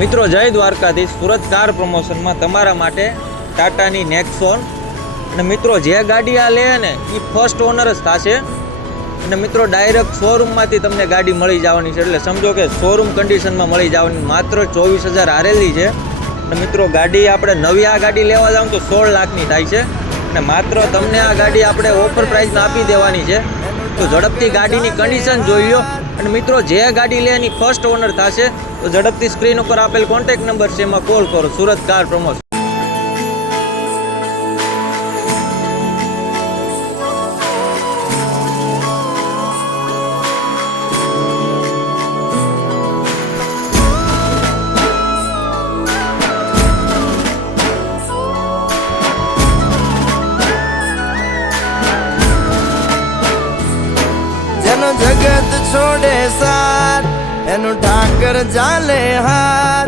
મિત્રો જય દ્વારકાધીશ. સુરત કાર પ્રમોશનમાં તમારા માટે ટાટાની નેક્સોન. અને મિત્રો જે ગાડી આ લે ને એ ફર્સ્ટ ઓનર જ થશે. અને મિત્રો ડાયરેક્ટ શોરૂમમાંથી તમને ગાડી મળી જવાની છે, એટલે સમજો કે શોરૂમ કન્ડિશનમાં મળી જવાની. માત્ર 24,000 હારેલી છે. અને મિત્રો ગાડી આપણે નવી આ ગાડી લેવા જાવ તો 16 લાખની થાય છે. અને માત્ર તમને આ ગાડી આપણે ઓફર પ્રાઇસમાં આપી દેવાની છે. તો ઝડપથી ગાડીની કન્ડિશન જોઈ લો. અને મિત્રો જે ગાડી લે એની ફર્સ્ટ ઓનર થશે. તો ઝડપથી સ્ક્રીન ઉપર આપેલ કોન્ટેક્ટ નંબર છે એમાં કોલ કરો. Surat car promotion. જગત છોડે સાથ એનું ઠાકર ચાલે હાથ